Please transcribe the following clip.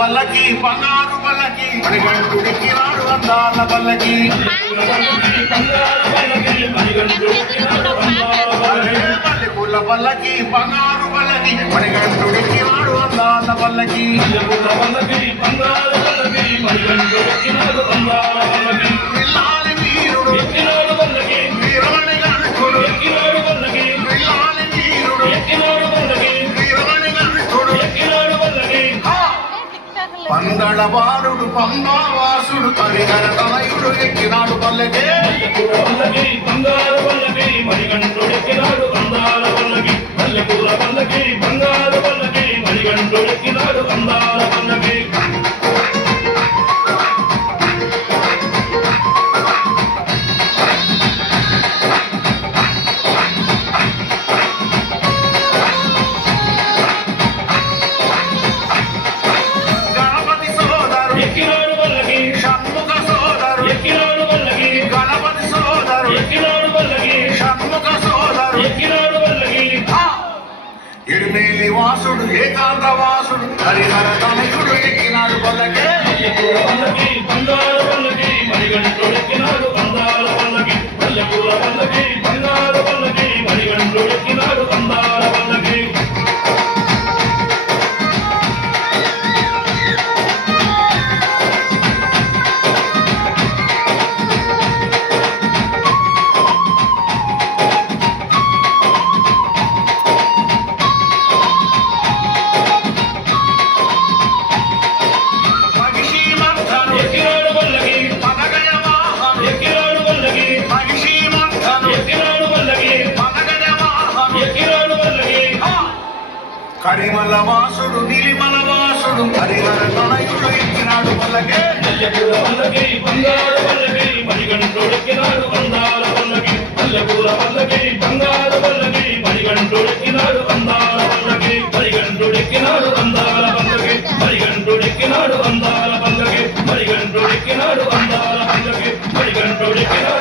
పల్లకి బంగారు పల్లకి మణికంఠుడికి నాడు అందాల పల్లకి మల్లెపూల పల్లకి బంగారు పల్లకి మణికంఠుడికి నాడు అందాల పల్లకి పిల్లాలి వీరుడు వీరమణి గణకుడు పిల్లాలి వీరుడు వీరమణి గణకుడు పందళవారుడు పంబావాసుడు హరిహర తనయుడు ఎక్కినాడు పల్లకి బంగారు పల్లకి మణికంఠుడెక్కినాడు అందాల పల్లకి మల్లెపూల పల్లకి బంగారు పల్లకి మణికంఠుడెక్కినాడు అందాల పల్లకి ఎడిమేలి వాసుడు ఏకాంత వాసుడు హరిహర తనయుడు ఎక్కినాడు పల్లకి బంగారు పల్లకి మణికంఠుడెక్కినాడు అందాల పల్లకి మల్లెపూల పల్లకి బంగారు పల్లకి మణికంఠుడెక్కినాడు అందాల పల్లకి కరిమల వాసుడు నీలిమల వాసుడు హరిహర తనయుడు ఎక్కినాడు పల్లకి బంగారు పల్లకి మణికంఠుడెక్కినాడు అందాల పల్లకి మల్లెపూల పల్లకి బంగారు పల్లకి మణికంఠుడెక్కినాడు అందాల పల్లకి మణికంఠుడెక్కినాడు అందాల పల్లకి మణికంఠుడెక్కినాడు అందాల పల్లకి మణికంఠుడెక్కినాడు అందాల పల్లకి మణికంఠుడెక్కినాడు